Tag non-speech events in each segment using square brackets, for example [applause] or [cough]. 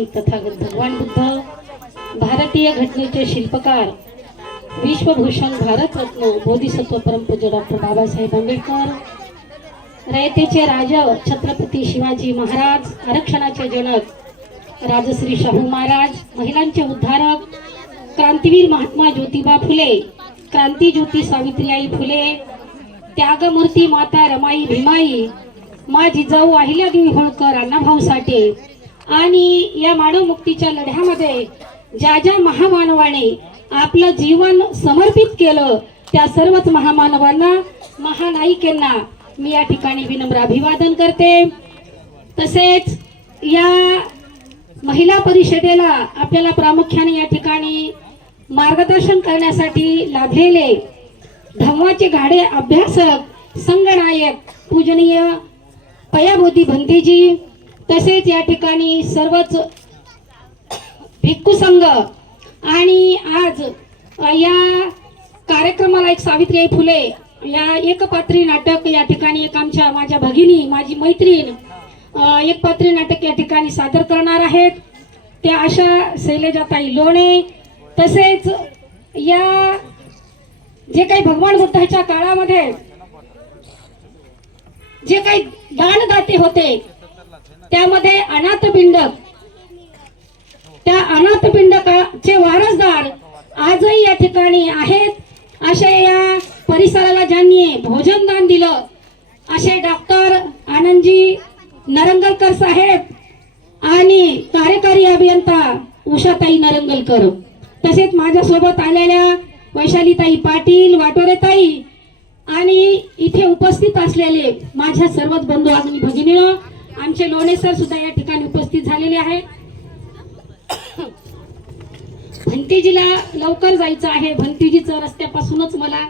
आणि तथागत भगवान बुद्ध भारतीय घटनेचे शिल्पकार विश्वभूषण भारतरत्न बोधिसत्व परमपूज्य डॉक्टर बाबासाहेब आंबेडकर रयतेचे राजा छत्रपती शिवाजी महाराज आरक्षणाचे जनक राजश्री शाहू महाराज महिलांचे उद्धारक क्रांतीवीर महात्मा ज्योतिबा फुले क्रांतीज्योती सावित्रीबाई फुले त्यागमूर्ती माता रमाई भीमाई मा जिजाऊ अहिल्यादेवी होळकर अण्णाभाऊ साठे आणि या मानव मुक्तीच्या लढ्यामध्ये ज्या ज्या महामानवाने आपलं जीवन समर्पित केलं त्या सर्वच महामानवांना महानायिकेंना मी या ठिकाणी विनम्र अभिवादन करते. तसेच या महिला परिषदेला आपल्याला प्रामुख्याने या ठिकाणी मार्गदर्शन करण्यासाठी लाभलेले धम्माचे घाडे अभ्यासक संगनायक पूजनीय पयाबोधी भंतेजी तसेच या ठिकाणी सर्वच भिक्खू संघ आणि आज या कार्यक्रमाला एक सावित्रीबाई फुले या एकपात्री नाटक या ठिकाणी एक आमच्या माझ्या भगिनी माझी मैत्रीण एकपात्री नाटक या ठिकाणी सादर करणार आहेत. त्या अशा शैलजाताई लोणे. तसेच या जे काही भगवान बुद्धाच्या काळामध्ये जे काही दानदाते होते त्यामध्ये अनाथ पिंडक त्या अनाथ पिंडकाचे वारसदार आजही या ठिकाणी आहेत. असे या परिसराला ज्यांनी भोजन दान दिलं असे डॉक्टर आनंदजी नरंगलकर साहेब आणि कार्यकारी अभियंता उषाताई नरंगलकर. तसेच माझ्यासोबत आलेल्या वैशालीताई पाटील वाटोरेताई आणि इथे उपस्थित असलेले माझ्या सर्वच बंधू आणि भगिनीनं आमचे लोणे सर सुद्धा या ठिकाणी उपस्थित झालेले आहेत भंतीजीला लवकर जायचं आहे. भंतीजीचं रस्त्यापासूनच मला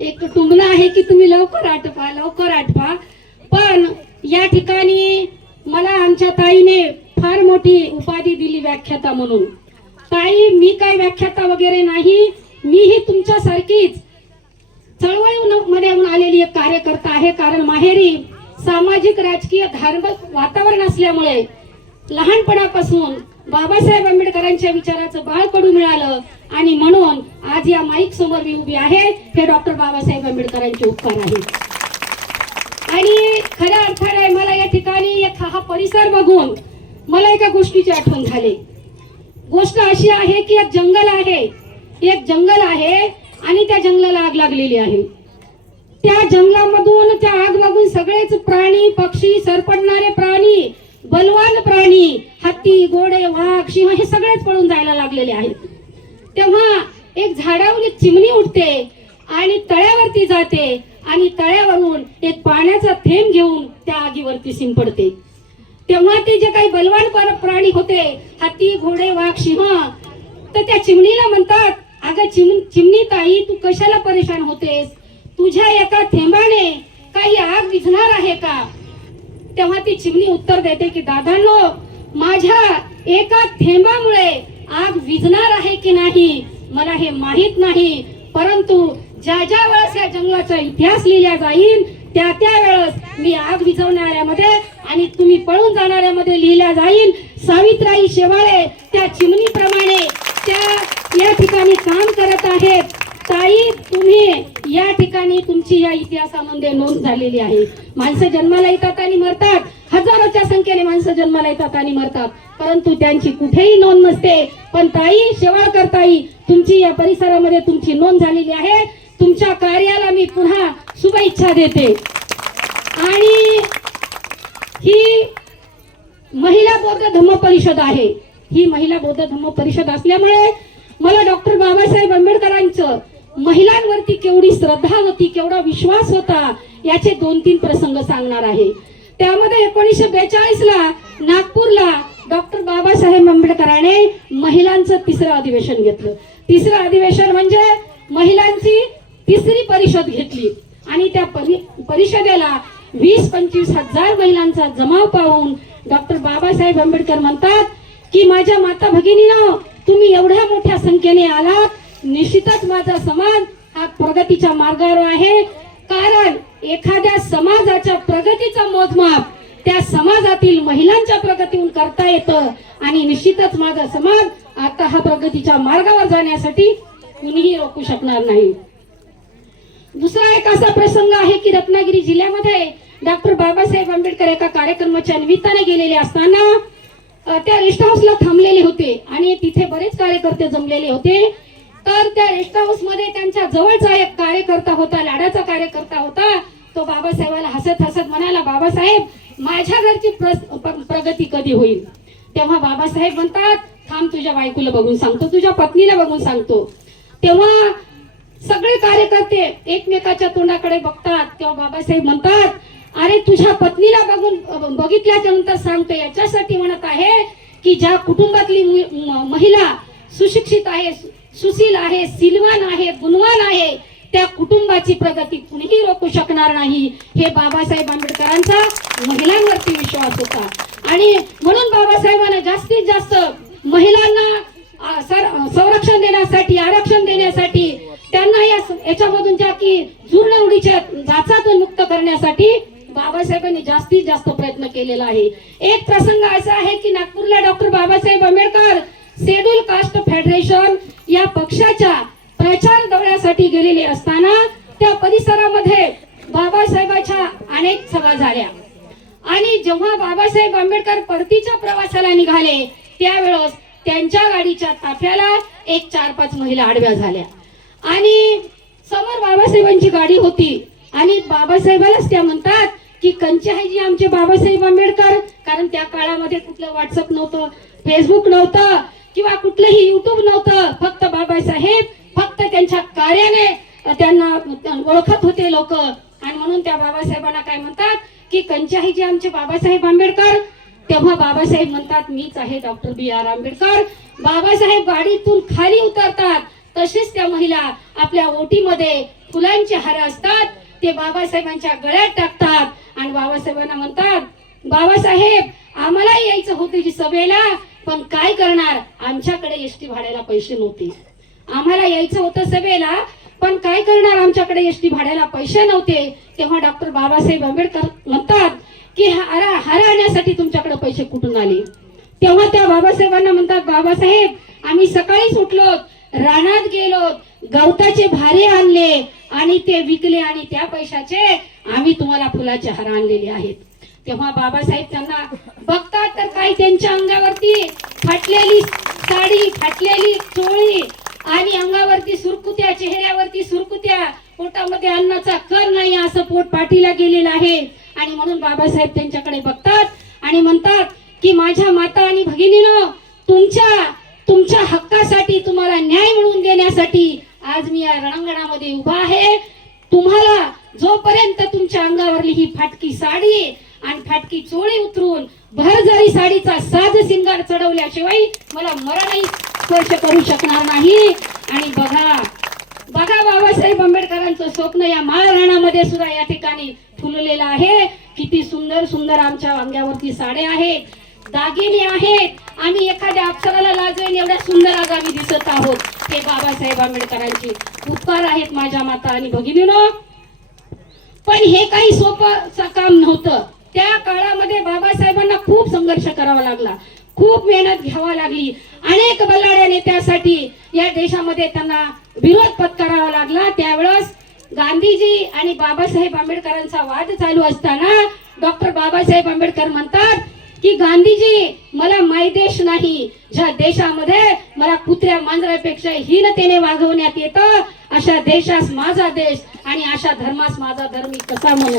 एक टुंगलं आहे की तुम्ही लवकर आटपा लवकर आटपा. पण या ठिकाणी मला आमच्या ताईने फार मोठी उपाधी दिली व्याख्याता म्हणून. ताई मी काय व्याख्याता वगैरे नाही. मीही तुमच्यासारखीच चळवळी मध्ये येऊन आलेली एक कार्यकर्ता आहे. कारण माहेरी सामाजिक राजकीय धार्मिक वातावरण असल्यामुळे लहानपणापासून बाबासाहेब आंबेडकरांच्या विचाराचं बाळ कडू मिळालं आणि म्हणून आज या माईक समोर मी उभी आहे. हे डॉक्टर बाबासाहेब आंबेडकरांचे उपकार आहेत. आणि खऱ्या अर्थाने मला या ठिकाणी एक हा परिसर बघून मला एका गोष्टीची आठवण झाली. गोष्ट अशी आहे की एक जंगल आहे. एक जंगल आहे आणि त्या जंगलाला आग लागलेली आहे. त्या जंगलामधून त्या आग लागून सगळेच प्राणी पक्षी सरपडणारे प्राणी बलवान प्राणी हत्ती घोडे वाघ सिंह हे सगळेच पळून जायला लागलेले आहेत. तेव्हा एक झाडावरून एक चिमणी उठते आणि तळ्यावरती जाते आणि तळ्यावरून एक पाण्याचा थेंब घेऊन त्या आगीवरती शिंपडते. तेव्हा ते जे काही बलवान प्राणी होते हत्ती घोडे वाघ सिंह तर त्या चिमणीला म्हणतात अगं चिम चिमणी ताई तू कशाला परेशान होतेस? तुझ्या एका थेंबाने काही आग विझणार आहे का? तेव्हा ती चिमणी उत्तर देते की दादांनो माझ्या एका थेंबामुळे आग विझणार आहे की नाही? मला हे माहीत नाही. परंतु ज्या ज्या वेळेस या जंगलाचा इतिहास लिहिला जाईल त्या त्या वेळेस मी आग विझवणाऱ्यामध्ये आणि तुम्ही पळून जाणाऱ्यामध्ये लिहिल्या जाईल. सावित्राई शेवाळे त्या चिमणीप्रमाणे त्या या ठिकाणी काम करत आहेत. ताई तुम्ही या ठिकाणी तुमची या इतिहासामध्ये नोंद झालेली आहे. माणसं जन्माला येतात आणि मरतात. हजारोच्या संख्येने माणसं जन्माला येतात आणि मरतात. परंतु त्यांची कुठेही नोंद नसते. पण ताई शेवाळकर ताई तुमची या परिसरामध्ये तुमची नोंद झालेली आहे. तुमच्या कार्याला मी पुन्हा शुभेच्छा देते. आणि ही महिला बौद्ध धम्म परिषद आहे. ही महिला बौद्ध धम्म परिषद असल्यामुळे मला डॉक्टर बाबासाहेब आंबेडकरांचं महिलांवरती केवढी श्रद्धा होती केवढा विश्वास होता याचे दोन तीन प्रसंग सांगणार आहे. त्यामध्ये एकोणीसशे बेचाळीस ला नागपूरला डॉक्टर बाबासाहेब आंबेडकरांनी महिलांचं तिसरं अधिवेशन घेतलं. तिसरं अधिवेशन म्हणजे महिलांची तिसरी परिषद घेतली. आणि त्या परि- परिषदेला वीस पंचवीस हजार महिलांचा जमाव पाहून डॉक्टर बाबासाहेब आंबेडकर म्हणतात की माझ्या माता भगिनीनं तुम्ही एवढ्या मोठ्या संख्येने आलात निश्चितच माझा समाज हा प्रगतीच्या मार्गावर आहे. कारण एखाद्या समाजाच्या प्रगतीचा मोजमाप त्या समाजातील महिलांच्या प्रगतीहून करता येतं. आणि निश्चितच माझा समाज आता हा प्रगतीच्या मार्गावर जाण्यासाठी कुणीही रोखू शकणार नाही. दुसरा एक असा प्रसंग आहे की रत्नागिरी जिल्ह्यामध्ये डॉक्टर बाबासाहेब आंबेडकर एका कार्यक्रमाच्या निमित्ताने गेलेले असताना त्या रेस्ट हाऊसला थांबलेले होते. आणि तिथे बरेच कार्यकर्ते जमलेले होते. तर त्या रेस्ट हाऊसमध्ये त्यांच्या जवळचा एक कार्यकर्ता होता लाडाचा कार्यकर्ता होता. तो बाबासाहेबाला हसत हसत म्हणाला बाबासाहेब माझ्या घरची प्रगती कधी होईल? तेव्हा बाबासाहेब म्हणतात थांब तुझ्या बायकोला बघून सांगतो तुझ्या पत्नीला बघून सांगतो. तेव्हा सगळे कार्यकर्ते एकमेकाच्या तोंडाकडे बघतात. तेव्हा बाबासाहेब म्हणतात अरे तुझ्या पत्नीला बघून बघितल्याच्या नंतर सांगतो. याच्यासाठी म्हणत आहे की ज्या कुटुंबातली महिला सुशिक्षित आहे सुशील आहे सिलवान आहे गुणवान आहे. त्या कुटुंबाची प्रगती कुणीही रोखू शकणार नाही. हे बाबासाहेब आंबेडकरांचा महिलांवरती विश्वास होता. आणि म्हणून बाबासाहेबांना जास्तीत जास्त महिलांना सर- संरक्षण देण्यासाठी आरक्षण देण्यासाठी त्यांना या याच्यामधून ज्या की जुळणवडीच्या जाचातून मुक्त करण्यासाठी बाबासाहेबांनी जास्तीत जास्त प्रयत्न केलेला आहे. एक प्रसंग असा आहे की नागपूरला doctor Babasaheb Ambedkar schedule caste federation या पक्षाच्या प्रचार दौऱ्यासाठी गेलेले असताना त्या परिसरामध्ये बाबासाहेबांच्या अनेक सभा झाल्या. आणि जेव्हा बाबासाहेब आंबेडकर परतीच्या प्रवासाला निघाले त्यावेळेस त्यांच्या गाडीच्या ताफ्याला एक चार पाच महिला आडव्या झाल्या. आणि समोर बाबासाहेबांची गाडी होती. आणि बाबासाहेबालाच त्या म्हणतात की कंचे आमचे बाबासाहेब आंबेडकर. कारण त्या काळामध्ये कुठलं व्हॉट्सअप नव्हतं फेसबुक नव्हतं. किंवा कुठलंही युट्यूब नव्हतं फक्त बाबासाहेब फक्त त्यांच्या कार्याने त्यांना ओळखत होते लोक. आणि म्हणून त्या बाबासाहेबांना काय म्हणतात की कंचाही जे आमचे बाबासाहेब आंबेडकर तेव्हा बाबासाहेब म्हणतात मीच आहे doctor B R Ambedkar. Babasaheb गाडीतून खाली उतरतात. तसेच त्या महिला आपल्या ओटीमध्ये फुलांचे हार असतात. ते बाबासाहेबांच्या गळ्यात टाकतात. आणि बाबासाहेबांना म्हणतात बाबासाहेब आम्हालाही यायचं होतं जी सभेला. पण काय करणार? आमच्याकडे एसटी भाड्याला पैसे नव्हते. आम्हाला यायचं होतं सभेला पण काय करणार? आमच्याकडे एसटी भाड्याला पैसे नव्हते. तेव्हा डॉक्टर बाबासाहेब आंबेडकर म्हणतात की हरा हार आणण्यासाठी तुमच्याकडे पैसे कुठून आले? तेव्हा त्या बाबासाहेबांना म्हणतात बाबासाहेब आम्ही सकाळीच उठलो रानात गेलो गवताचे भारे आणले आणि ते विकले आणि त्या पैशाचे आम्ही तुम्हाला फुलाचे हार आणलेले आहेत. तेव्हा बाबासाहेब त्यांना बघतात तर काही त्यांच्या अंगावरती फाटलेली साडी फाटलेली चोळी आणि अंगावरती सुरकुत्या चेहऱ्यावरती सुरकुत्या पोटामध्ये अन्नाचा कर नाही असं पोट पाठीला गेलेलं आहे. आणि म्हणून बाबासाहेब त्यांच्याकडे बघतात आणि म्हणतात की माझ्या माता आणि भगिनीनं तुमच्या तुमच्या हक्कासाठी तुम्हाला न्याय मिळवून देण्यासाठी आज मी या रणांगणामध्ये उभा आहे. तुम्हाला जोपर्यंत तुमच्या अंगावरली ही फाटकी साडी आणि फाटकी चोळी उतरून भरजरी साडीचा साज सिंगार चढवल्याशिवाय मला मरणही स्पर्श करू शकणार नाही. आणि बघा बघा बाबासाहेब आंबेडकरांचं स्वप्न या माळराणामध्ये सुद्धा या ठिकाणी फुललेलं आहे. किती सुंदर सुंदर आमच्या वांग्यावरती साड्या आहेत. दागिने आहेत. आम्ही एखाद्या अक्षराला लाजवेन एवढ्या सुंदर आज आम्ही दिसत आहोत. हे बाबासाहेब आंबेडकरांचे उपकार आहेत माझ्या माता आणि भगिनीनो. पण हे काही सोपं काम नव्हतं. संघर्ष करावा लागला. खूप मेहनत घ्यावा लागली. अनेक बल्लाड्या नेत्यासाठी या देशामध्ये त्यांना विरोध पत्करावा लागला. त्यावेळेस गांधीजी आणि बाबासाहेब आंबेडकरांचा वाद चालू असताना डॉक्टर बाबासाहेब आंबेडकर म्हणतात की गांधीजी मला मायदेश नाही. ज्या देशामध्ये मला कुत्र्या मांजरापेक्षा हीनतेने वागवण्यात येतं अशा देशास माझा देश आणि अशा धर्मास माझा धर्म कसा म्हणू?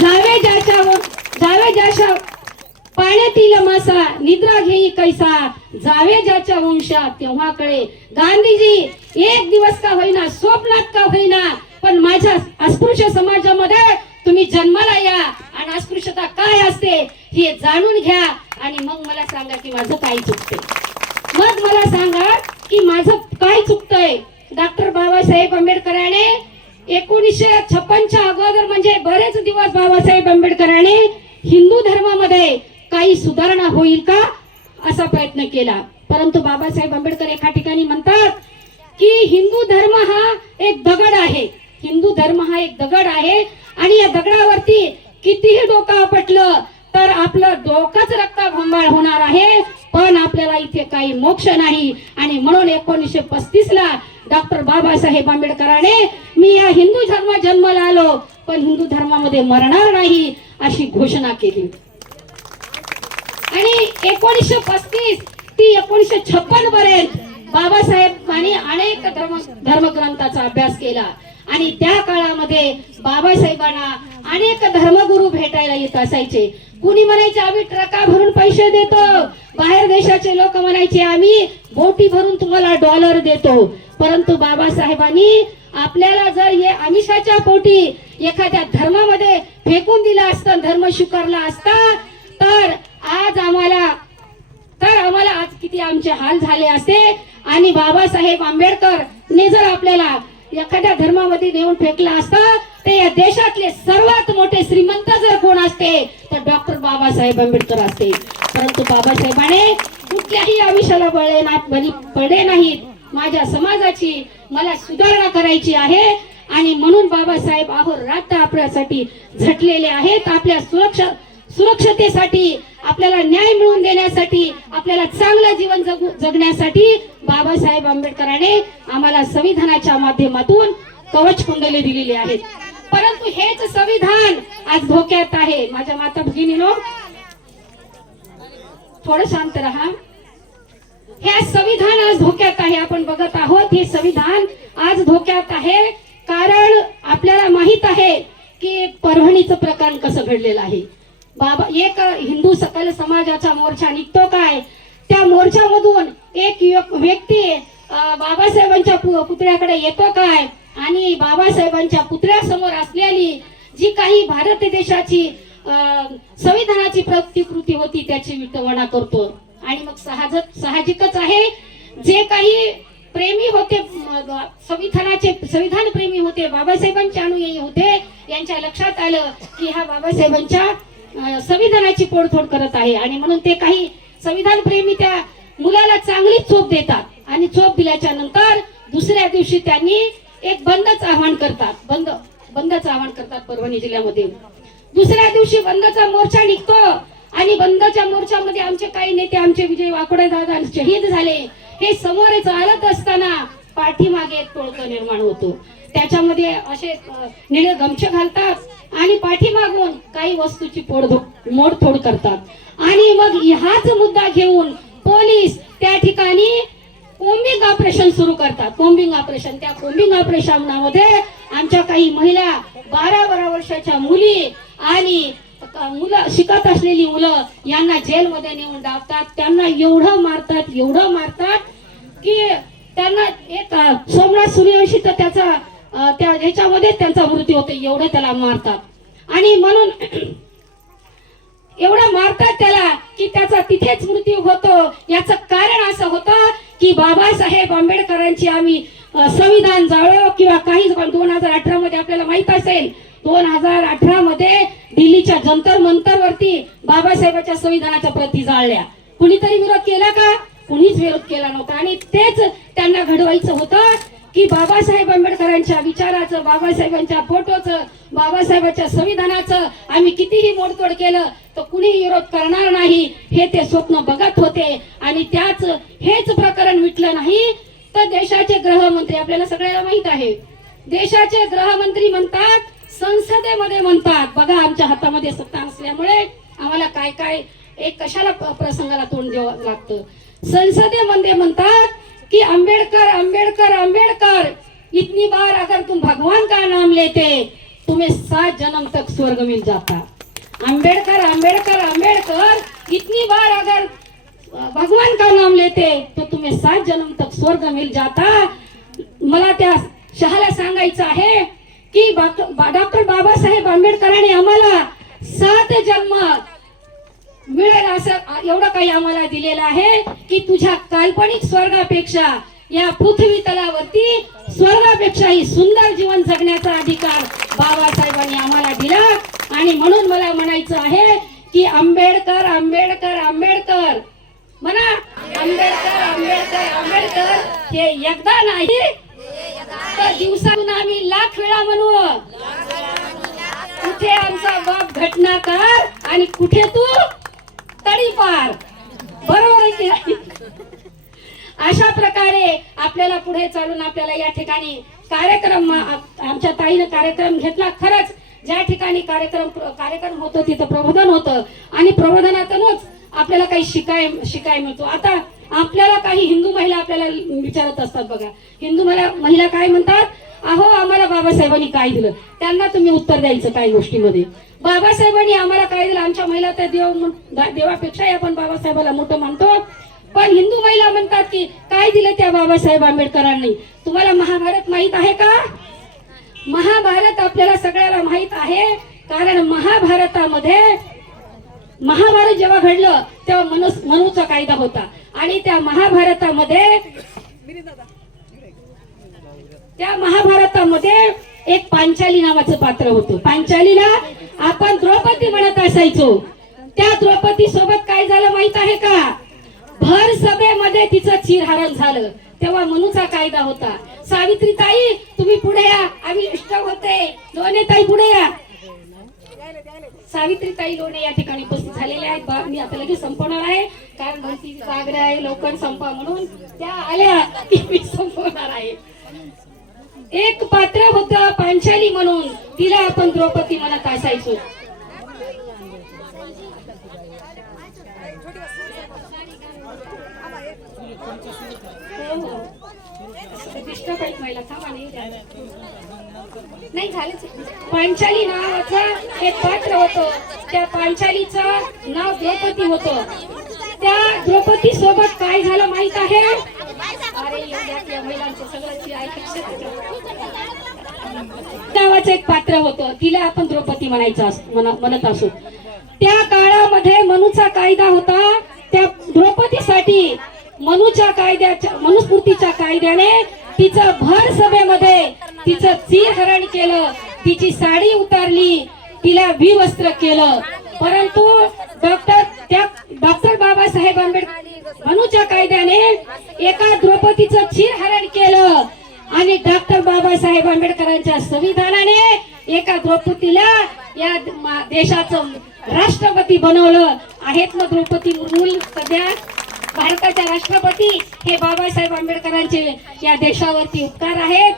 जावे ज्याच्यावर जावे ज्याच्या पाण्यातील मासा निद्रा घेई कैसा जावे ज्याच्या वंशात तेव्हा कळे गांधीजी एक दिवस का होईना स्वप्नात का होईना पण माझ्या अस्पृश्य समाजामध्ये तुम्ही जन्माला या आणि अस्पृश्यता काय असते हे जाणून घ्या आणि मग मला सांगा की माझं काय चुकते मग मला सांगा की माझं काय चुकतंय? डॉक्टर बाबासाहेब आंबेडकरांनी एकोणीसशे छप्पनच्या अगोदर म्हणजे बरेच दिवस बाबासाहेब आंबेडकरांनी हिंदू धर्मामध्ये काही सुधारणा होईल का? असा प्रयत्न केला. परंतु बाबासाहेब आंबेडकर एका ठिकाणी म्हणतात की हिंदू धर्म हा एक दगड आहे. हिंदू धर्म हा एक दगड आहे. आणि या दगडावरती कितीही डोकं आपटलं तर आपलं डोकंच रक्तभंबाळ होणार आहे. पण आपल्याला इथे काही मोक्ष नाही. आणि म्हणून एकोणीसशे पस्तीस ला डॉक्टर बाबासाहेब आंबेडकरांनी मी या हिंदू धर्म जन्माला आलो. पण हिंदू धर्मामध्ये मरणार नाही अशी घोषणा केली. आणि एकोणीसशे पस्तीस ती एकोणीसशे छप्पन पर्यंत बाबासाहेबांनी अनेक धर्म धर्मग्रंथाचा अभ्यास केला. आणि त्या काळामध्ये बाबासाहेबांना अनेक धर्मगुरू भेटायला येत असायचे. कुणी म्हणायचे आम्ही ट्रका भरून पैसे देतो. बाहेर देशाचे लोक म्हणायचे आम्ही बोटी भरून तुम्हाला डॉलर देतो. परंतु बाबासाहेबांनी आपल्याला जर हे आमिषाच्या पोटी एखाद्या धर्मामध्ये फेकून दिला असता धर्म स्वीकारला असता तर आज आम्हाला तर आम्हाला आज किती आमचे हाल झाले असते? आणि बाबासाहेब आंबेडकर ने जर आपल्याला एखाद्या धर्मामध्ये नेऊन फेकला असता ते या देशातले सर्वात मोठे श्रीमंत जर कोण असते तर डॉक्टर बाबासाहेब आंबेडकर असते. परंतु बाबासाहेबाने कुठल्याही आयुष्याला बळे ना बली पडले नाहीत. माझ्या समाजाची मला सुधारणा करायची आहे. आणि म्हणून बाबासाहेब अहोरात्र आपल्यासाठी झटलेले आहेत. आपल्या सुरक्षा सुरक्षतेसाठी आपल्याला न्याय मिळवून देण्यासाठी आपल्याला चांगलं जीवन जगू जगण्यासाठी बाबासाहेब आंबेडकरांनी आम्हाला संविधानाच्या माध्यमातून कवच कुंडले दिलेली आहेत. परंतु हेच संविधान आज धोक्यात आहे. माझ्या माता भगिनीनो थोडं शांत राहा. हे संविधान आज धोक्यात आहे. आपण बघत आहोत हे संविधान आज धोक्यात आहे. कारण आपल्याला माहीत आहे की परभणीचं प्रकरण कसं घडलेलं आहे. बाबा एक हिंदू सकल समाजाचा मोर्चा निघतो काय? त्या मोर्चामधून एक युवक- व्यक्ती बाबासाहेबांच्या पुतळ्याकडे येतो काय? आणि बाबासाहेबांच्या पुतळ्यासमोर असलेली जी काही भारत देशाची अं, संविधानाची प्रतिकृती होती त्याची विटवणा करतो. आणि मग साहजच साहजिकच आहे जे काही प्रेमी होते संविधानाचे संविधान प्रेमी होते बाबासाहेबांचे अनुयायी होते यांच्या लक्षात आलं की हा बाबासाहेबांच्या संविधानाची पोडफोड करत आहे. आणि म्हणून ते काही संविधान प्रेमी त्या मुलाला चांगली चोप देतात. आणि चोप दिल्याच्या नंतर दुसऱ्या दिवशी त्यांनी एक बंदच आवाहन करतात. बंद बंदच आवाहन करतात परभणी जिल्ह्यामध्ये. दुसऱ्या दिवशी बंदचा मोर्चा निघतो. आणि बंदच्या मोर्चामध्ये आमचे काही नेते आमचे विजय वाकोडे दादा शहीद झाले. हे समोर चालत असताना पाठीमागे एक टोळकं निर्माण होतो. त्याच्यामध्ये असे निळे गमछे घालतात आणि पाठीमागून काही वस्तूची फोड मोडतोड करतात. आणि मग हाच मुद्दा घेऊन पोलीस त्या ठिकाणी कोम्बिंग ऑपरेशन सुरू करतात. कोम्बिंग ऑपरेशन त्या कोम्बिंग ऑपरेशनामध्ये आमच्या काही महिला बारा बारा वर्षाच्या मुली आणि मुलं शिकत असलेली मुलं यांना जेलमध्ये नेऊन डावतात. त्यांना एवढं मारतात एवढं मारतात की त्यांना एक सोमनाथ सूर्यवंशी तर त्याचा त्या ह्याच्यामध्ये त्यांचा मृत्यू होतो एवढं त्याला मारतात. आणि म्हणून [clears throat] एवढं मारतात त्याला की त्याचा तिथेच मृत्यू होतो. याच कारण असं होतं की बाबासाहेब आंबेडकरांची आम्ही संविधान जाळो किंवा काही दोन हजार अठरा मध्ये आपल्याला माहीत असेल दोन हजार अठरा मध्ये दिल्लीच्या जंतर मंतर वरती बाबासाहेबांच्या संविधानाच्या प्रती जाळल्या. कुणीतरी विरोध केला का? कुणीच विरोध केला नव्हता. आणि तेच त्यांना घडवायचं होतं. की बाबासाहेब आंबेडकरांच्या विचाराचं बाबासाहेबांच्या फोटोचं बाबासाहेबांच्या संविधानाचं आम्ही कितीही मोडतोड केलं तर कुणीही विरोध करणार नाही. हे ते स्वप्न बघत होते आणि त्याच हेच प्रकरण मिटलं नाही. तर देशाचे गृहमंत्री आपल्याला सगळ्याला माहीत आहे. देशाचे गृहमंत्री म्हणतात संसदेमध्ये म्हणतात. बघा आमच्या हातामध्ये सत्ता असल्यामुळे आम्हाला काय काय एक कशाला प्रसंगाला तोंड द्यावं लागतं? संसदेमध्ये म्हणतात कि अंबेडकर अंबेडकर अंबेडकर इतनी बार अगर तुम भगवान का नाम लेते तुम्हें सात जन्म तक स्वर्ग मिल जाता। अंबेडकर अंबेडकर अंबेडकर इतनी बार अगर भगवान का नाम लेते तो तुम्हें सात जन्म तक स्वर्ग मिल जाता। मला त्या शहाला सांगायचं आहे की डॉक्टर बाबासाहेब आंबेडकरांनी आम्हाला सात जन्म मिळेल असं एवढं काही आम्हाला दिलेलं आहे की तुझ्या काल्पनिक स्वर्गापेक्षा या पृथ्वी तलावरती स्वर्गापेक्षाही सुंदर जीवन जगण्याचा अधिकार बाबासाहेबांनी आम्हाला दिला. आणि म्हणून मला म्हणायचं आहे की आंबेडकर आंबेडकर आंबेडकर. म्हणा आंबेडकर आंबेडकर आंबेडकर हे एकदा नाही तर दिवसातून आम्ही लाख वेळा म्हणू. कुठे आमचा बाप घटनाकार आणि कुठे तू? तडीपार बरोबर आहे की नाही? अशा प्रकारे आपल्याला पुढे चालून आपल्याला या ठिकाणी कार्यक्रम आमच्या ताईनं कार्यक्रम घेतला खरंच. ज्या ठिकाणी कार्यक्रम कार्यक्रम होतो तिथं प्रबोधन होतं. आणि प्रबोधनातूनच आपल्याला काही शिकाय शिकाय मिळतो. आता आपल्याला काही हिंदू महिला आपल्याला विचारत असतात बघा. हिंदू महिला महिला काय म्हणतात? अहो आम्हाला बाबासाहेबांनी काय दिलं? त्यांना तुम्ही उत्तर द्यायचं काही गोष्टीमध्ये. बाबासाहेबांनी आम्हाला काय दिलं. आमच्या महिला तर देव देवापेक्षाही आपण बाबासाहेबाला मोठं मानतो. पण हिंदू महिला म्हणतात की काय दिलं त्या बाबासाहेब आंबेडकरांनी? तुम्हाला महाभारत माहीत आहे का? महाभारत आपल्याला सगळ्याला माहीत आहे. कारण महाभारतामध्ये महाभारत जेव्हा घडलं तेव्हा मनुस मनूचा कायदा होता. आणि त्या महाभारतामध्ये त्या महाभारतामध्ये एक पांचाली नावाचं पात्र होतं. पांचालीला आपण द्रौपदी म्हणत असायचो. त्या द्रौपदी सोबत काय झालं माहीत आहे का? भर सभेमध्ये तिचं चिरहरण झालं. तेव्हा मनुचा कायदा होता. सावित्री ताई तुम्ही पुढे या. आम्ही इष्ट होते. दोन्ही ताई पुढे या. सावित्री ताई लोणे या ठिकाणी उपस्थित झालेल्या आहेत. बा- मी आता लगेच संपवणार आहे. कारण भरती आहे. लवकर संपा म्हणून त्या आल्या. मी संपवणार आहे. एक पात्र होत पांचाली म्हणून. तिला आपण द्रौपदी म्हणत असायचो. नाही झालंच पांचाली नावाचं एक पात्र होतं. त्या पांचालीचं नाव द्रौपदी होतं. त्या द्रौपदी सोबत काय झालं माहीत आहे? अरे महिलांचं सगळं नावाचं एक पात्र होतं. तिला आपण द्रौपदी म्हणायचं म्हणत असो. त्या काळामध्ये मनूचा कायदा होता. त्या द्रौपदीसाठी मनूच्या कायद्याच्या मनुस्मृतीच्या कायद्याने तिचं भर सभेमध्ये तिचं चिरहरण केलं. तिची साडी उतारली. तिला विवस्त्र केलं. परंतु डॉक्टर त्या डॉक्टर बाबासाहेब आंबेडकर मनूच्या कायद्याने एका द्रौपदीचं चिरहरण केलं. आणि डॉक्टर बाबासाहेब आंबेडकरांच्या संविधानाने एका द्रौपदीला या देशाचं राष्ट्रपती बनवलं. आहेत ना द्रौपदी मुर्मू सध्या? भारताच्या राष्ट्रपती हे बाबासाहेब आंबेडकरांचे या देशावरती उपकार आहेत.